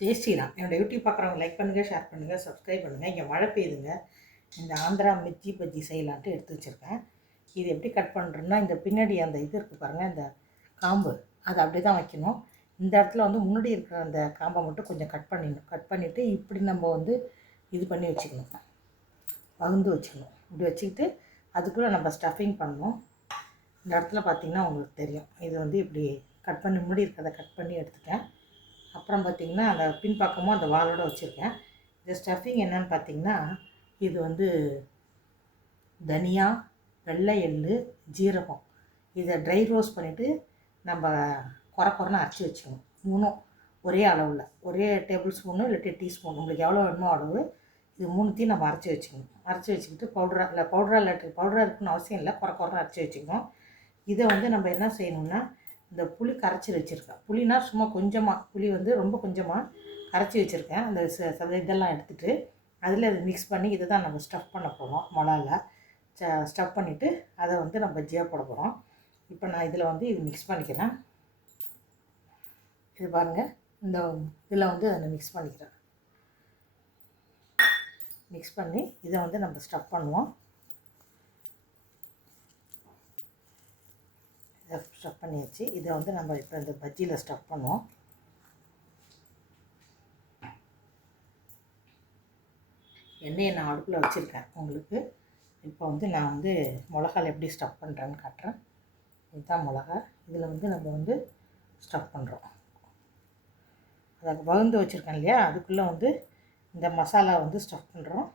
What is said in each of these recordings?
ஜெய் ஸ்ரீராம். என்னோடய யூடியூப் பார்க்குறவங்க லைக் பண்ணுங்கள், ஷேர் பண்ணுங்கள், சப்ஸ்கிரைப் பண்ணுங்கள். இங்கே மழை பெய்யுதுங்க. இந்த ஆந்திரா மிர்ச்சி பஜ்ஜி செய்யலான்ட்டு எடுத்து வச்சுருக்கேன். இது எப்படி கட் பண்ணுறோன்னா, இந்த பின்னாடி அந்த இது இருக்குது பாருங்கள், இந்த காம்பு, அதை அப்படி தான் வைக்கணும். இந்த இடத்துல வந்து முன்னாடி இருக்கிற அந்த காம்பை மட்டும் கொஞ்சம் கட் பண்ணிடணும். கட் பண்ணிவிட்டு இப்படி நம்ம வந்து இது பண்ணி வச்சுக்கணும், பகுந்து வச்சுக்கணும். இப்படி வச்சுக்கிட்டு அதுக்குள்ளே நம்ம ஸ்டஃபிங் பண்ணணும். இந்த இடத்துல பார்த்திங்கன்னா உங்களுக்கு தெரியும், இது வந்து இப்படி கட் பண்ணி முன்னாடி இருக்கிறத கட் பண்ணி எடுத்துட்டேன். அப்புறம் பார்த்திங்கன்னா அந்த பின்பக்கமும் அந்த வாலோடு வச்சுருக்கேன். இந்த ஸ்டஃபிங் என்னென்னு பார்த்திங்கன்னா, இது வந்து தனியா, வெள்ளை எள்ளு, ஜீரகம், இதை ட்ரை ரோஸ்ட் பண்ணிவிட்டு நம்ம குறைன்னு அரைச்சி வச்சுக்கணும். மூணும் ஒரே அளவில், ஒரே டேபிள் ஸ்பூனு இல்லாட்டி டீஸ்பூன், உங்களுக்கு எவ்வளோ வேணுமோ அளவு இது மூணுத்தையும் நம்ம அரைச்சி வச்சுக்கணும். அரைச்சி வச்சுக்கிட்டு பவுடராக இல்லாட்டி பவுடராக இருக்குன்னு அவசியம் இல்லை, குறைன்னு அரைச்சி வச்சுக்கணும். இதை வந்து நம்ம என்ன செய்யணும்னா, இந்த புளி கரைச்சி வச்சுருக்கேன். புளினா சும்மா கொஞ்சமாக, புளி வந்து ரொம்ப கொஞ்சமாக கரைச்சி வச்சுருக்கேன். அந்த இதெல்லாம் எடுத்துகிட்டு அதில் அதை மிக்ஸ் பண்ணி இதை தான் நம்ம ஸ்டஃப் பண்ண போகிறோம். மிளகாவில் ஸ்டஃப் பண்ணிவிட்டு அதை வந்து நம்ம பஜ்ஜியாக போட போகிறோம். இப்போ நான் இதில் வந்து இது மிக்ஸ் பண்ணிக்கிறேன். இது பாருங்கள், இந்த இதில் வந்து அதை மிக்ஸ் பண்ணிக்கிறேன். மிக்ஸ் பண்ணி இதை வந்து நம்ம ஸ்டஃப் பண்ணுவோம். இதை ஸ்டஃப் பண்ணியாச்சு. இதை வந்து நம்ம இப்போ இந்த பஜ்ஜியில் ஸ்டஃப் பண்ணுவோம். எண்ணெயை நான் அடுப்பில் வச்சுருக்கேன் உங்களுக்கு. இப்போ வந்து நான் வந்து மிளகாவில் எப்படி ஸ்டஃப் பண்ணுறேன்னு காட்டுறேன். இதுதான் மிளகா. இதில் வந்து நம்ம வந்து ஸ்டஃப் பண்ணுறோம். அதை வகுந்து வச்சுருக்கேன் இல்லையா, அதுக்குள்ளே வந்து இந்த மசாலா வந்து ஸ்டஃப் பண்ணுறோம்.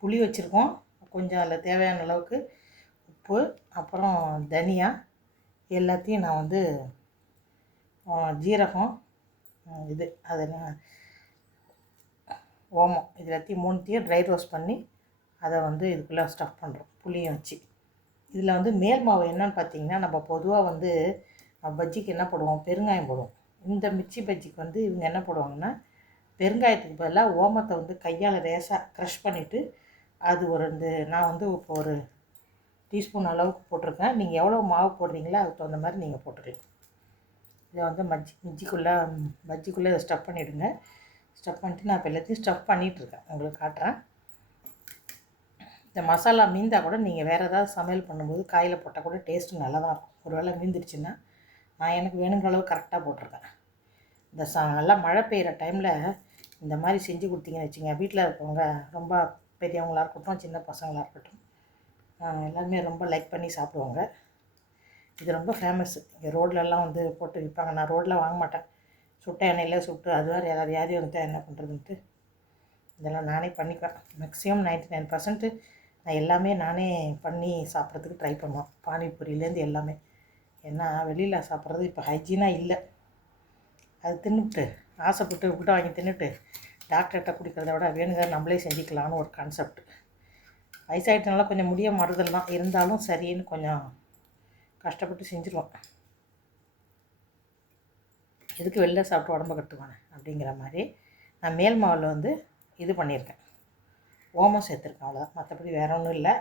புளி வச்சுருக்கோம், கொஞ்சம் அதில் தேவையான அளவுக்கு உப்பு, அப்புறம் தனியா, எல்லாத்தையும் நான் வந்து ஜீரகம், இது அது ஓமம், இது எல்லாத்தையும் மூணுத்தையும் ட்ரை ரோஸ்ட் பண்ணி அதை வந்து இதுக்குள்ளே ஸ்டஃப் பண்ணுறோம் புளியும் வச்சு. இதில் வந்து மேல் மாவு என்னன்னு பார்த்தீங்கன்னா, நம்ம பொதுவாக வந்து பஜ்ஜிக்கு என்ன போடுவோம், பெருங்காயம் போடுவோம். இந்த மிர்ச்சி பஜ்ஜிக்கு வந்து இவங்க என்ன போடுவாங்கன்னா, பெருங்காயத்துக்கு பதிலாக ஓமத்தை வந்து கையால் லேசாக க்ரஷ் பண்ணிவிட்டு அது நான் வந்து இப்போ ஒரு டீஸ்பூன் அளவுக்கு போட்டிருக்கேன். நீங்கள் எவ்வளோ மாவு போடுறீங்களோ அதுக்கு தகுந்த மாதிரி நீங்கள் போட்டுக்கலாம். இதை வந்து பஜ்ஜிக்குள்ளே இதை ஸ்டஃப் பண்ணிவிடுங்க. ஸ்டஃப் பண்ணிட்டு நான் இப்போ எல்லாத்தையும் ஸ்டஃப் பண்ணிகிட்ருக்கேன், உங்களுக்கு காட்டுறேன். இந்த மசாலா மீந்தால் கூட நீங்கள் வேறு ஏதாவது சமையல் பண்ணும்போது காயில் போட்டால் கூட டேஸ்ட்டு நல்லா தான் இருக்கும். ஒரு வேளை மீந்துடுச்சுன்னா நான் எனக்கு வேணுங்கிற அளவு கரெக்டாக போட்டிருக்கேன். இந்த நல்லா மழை பெய்கிற டைமில் இந்த மாதிரி செஞ்சு கொடுத்தீங்கன்னு வச்சுங்க, வீட்டில் இருக்கவங்க ரொம்ப பெரியவங்களாக இருக்கட்டும், சின்ன பசங்களாக இருக்கட்டும், எல்லாருமே ரொம்ப லைக் பண்ணி சாப்பிடுவாங்க. இது ரொம்ப ஃபேமஸ்ஸு. இங்கே ரோட்லலாம் வந்து போட்டு விற்பாங்க. நான் ரோட்டில் வாங்க மாட்டேன். சுட்ட எண்ணெயில் சுட்டு அது வேறு ஏதாவது வியாதி வந்துட்டால் என்ன பண்ணுறதுன்ட்டு இதெல்லாம் நானே பண்ணிக்குவேன். மேக்ஸிமம் 99% நான் எல்லாமே நானே பண்ணி சாப்பிட்றதுக்கு ட்ரை பண்ணுவேன். பானிபூரியிலேருந்து எல்லாமே. ஏன்னா வெளியில் சாப்பிட்றது இப்போ ஹைஜீனாக இல்லை. அது தின்னுட்டு ஆசைப்பட்டு விட்டு வாங்கி தின்னுட்டு டாக்டர்கிட்ட குடிக்கிறத விட வேணுங்க நம்மளே செஞ்சுக்கலான்னு ஒரு கான்செப்ட். வயசாகிட்டனால கொஞ்சம் முடிய மறுதல்லாம் இருந்தாலும் சரின்னு கொஞ்சம் கஷ்டப்பட்டு செஞ்சுருவோம். எதுக்கு வெளில சாப்பிட்டு உடம்பு கட்டுவானே அப்படிங்கிற மாதிரி நான் மேல் மாவில் வந்து இது பண்ணியிருக்கேன், ஓமம் சேர்த்துருக்கேன். அவ்வளோதான், மற்றபடி வேறு ஒன்றும் இல்லை.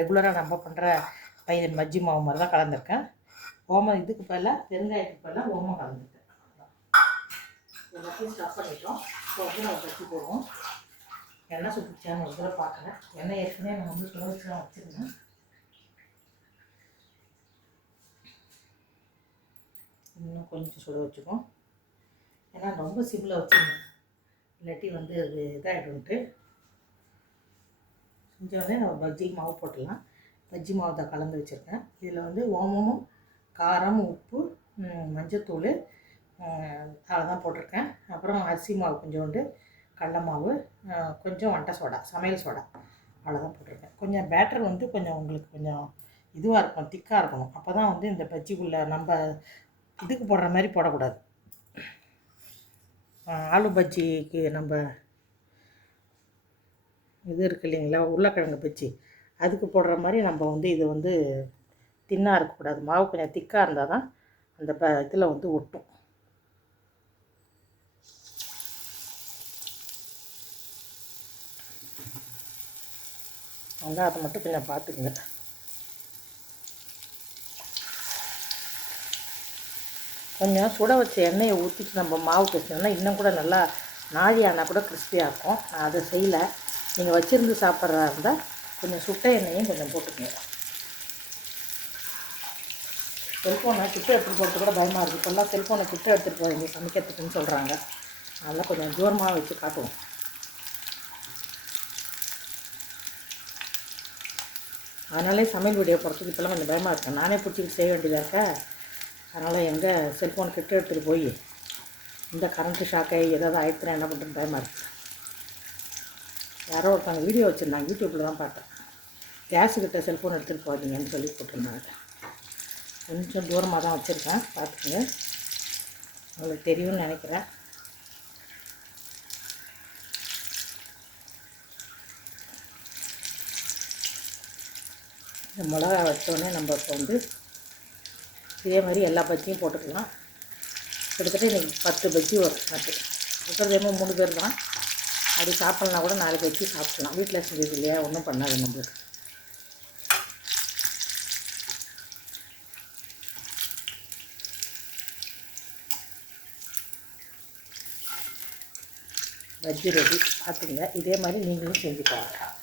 ரெகுலராக நம்ம பண்ணுற பஜ்ஜி மாவு மாதிரி தான் கலந்துருக்கேன். ஓமம் இதுக்கு பதிலாக பெருங்காயத்துக்கு பதிலாக ஓமம் கலந்துருக்கேன். எல்லாத்தையும் ஸ்டஃப் பண்ணிட்டோம். இப்போ வந்து நம்ம பஜ்ஜி போடுவோம். எண்ணெய் சுட்டுச்சான்னு ஒரு தடவை பார்க்குறேன். எண்ணெய் ஏற்கனவே நான் வந்து துவைச்சி தான் வச்சுருந்தேன். இன்னும் கொஞ்சம் சுட வச்சுக்கோம். ஏன்னா ரொம்ப சிம்மில் வச்சுருந்தேன், இல்லாட்டி வந்து அது இதாகிடும்ட்டு. செஞ்சோடனே நம்ம பஜ்ஜி மாவு போட்டுடலாம். பஜ்ஜி மாவு தான் கலந்து வச்சுருக்கேன். இதில் வந்து ஓமமும், காரம், உப்பு, மஞ்சத்தூள் அதெல்லாம் போட்டிருக்கேன். அப்புறம் அரிசி மாவு கொஞ்சோண்டு, கடல மாவு, கொஞ்சம் வண்டை சோடா, சமையல் சோடா, அவ்வளோதான் போட்டிருக்கேன். கொஞ்சம் பேட்டர் வந்து கொஞ்சம் உங்களுக்கு கொஞ்சம் இதுவாக இருக்கும், திக்காக இருக்கணும். அப்போ தான் வந்து இந்த பஜ்ஜிக்குள்ளே நம்ம இதுக்கு போடுற மாதிரி போடக்கூடாது. ஆலு பஜ்ஜிக்கு நம்ம இது இருக்குது இல்லைங்களா, உருளைக்கிழங்கு பஜ்ஜி, அதுக்கு போடுற மாதிரி நம்ம வந்து இது வந்து தின்னாக இருக்கக்கூடாது. மாவு கொஞ்சம் திக்காக இருந்தால் தான் அந்த இதில் வந்து ஒட்டும். அதனால் அதை மட்டும் கொஞ்சம் பார்த்துக்குங்க. கொஞ்சம் சுட வச்ச எண்ணெயை ஊற்றிட்டு நம்ம மாவு பிசைஞ்சோம்னா இன்னும் கூட நல்லா நாழி ஆனால் கூட கிறிஸ்பியாக இருக்கும். நான் அதை செய்யலை. நீங்கள் வச்சுருந்து சாப்பிட்றதா இருந்தால் கொஞ்சம் சுட்ட எண்ணெயும் கொஞ்சம் போட்டுக்கோங்க. செல்ஃபோனை கிட்ட எடுத்துகிட்டு போகிறது கூட பயமாக இருக்குது. இப்போல்லாம் செல்ஃபோனை கிட்ட எடுத்துகிட்டு போகிறீங்க சமைக்கிறதுக்குன்னு சொல்கிறாங்க. அதெல்லாம் கொஞ்சம் தூரமாக வச்சு காட்டுவோம். அதனாலே சமையல் வீடியோ போகிறதுக்கு இப்போல்லாம் கொஞ்சம் பயமாக இருக்கேன். நானே பிடிச்சிட்டு செய்ய வேண்டியதாக இருக்கேன். அதனால் எங்கே செல்ஃபோன் கிட்ட எடுத்துகிட்டு போய் இந்த கரண்ட்டு ஷாக்கை ஏதாவது ஆயிடுச்சுன்னா என்ன பண்ணுறது பயமாக இருக்குது. யாரோ ஒருத்தவங்க வீடியோ வச்சுருந்தாங்க, யூடியூப்பில் தான் பார்த்தேன். கேஸுக்கிட்ட செல்ஃபோன் எடுத்துகிட்டு போகிறீங்கன்னு சொல்லி போட்டிருந்தாங்க. கொஞ்சம் தூரமாக தான் வச்சுருக்கேன், பார்த்துக்குங்க. உங்களுக்கு தெரியும்னு நினைக்கிறேன். இந்த மிளகா வச்சோடனே நம்ம இப்போ வந்து இதே மாதிரி எல்லா பஜ்ஜியும் போட்டுக்கலாம். கிட்டத்தட்ட இன்றைக்கி 10 பஜ்ஜி வரும். எனக்கு இருக்கிறதேமோ 3 பேர் தான். அப்படி சாப்பிட்லாம் கூட 4 பஜ்ஜி சாப்பிட்லாம். வீட்டில் செஞ்சது இல்லையா, ஒன்றும் பண்ணாது நம்மளுக்கு. பஜ்ஜி ரெடி. பார்த்துங்க, இதே மாதிரி நீங்களும் செஞ்சு பாருங்கள்.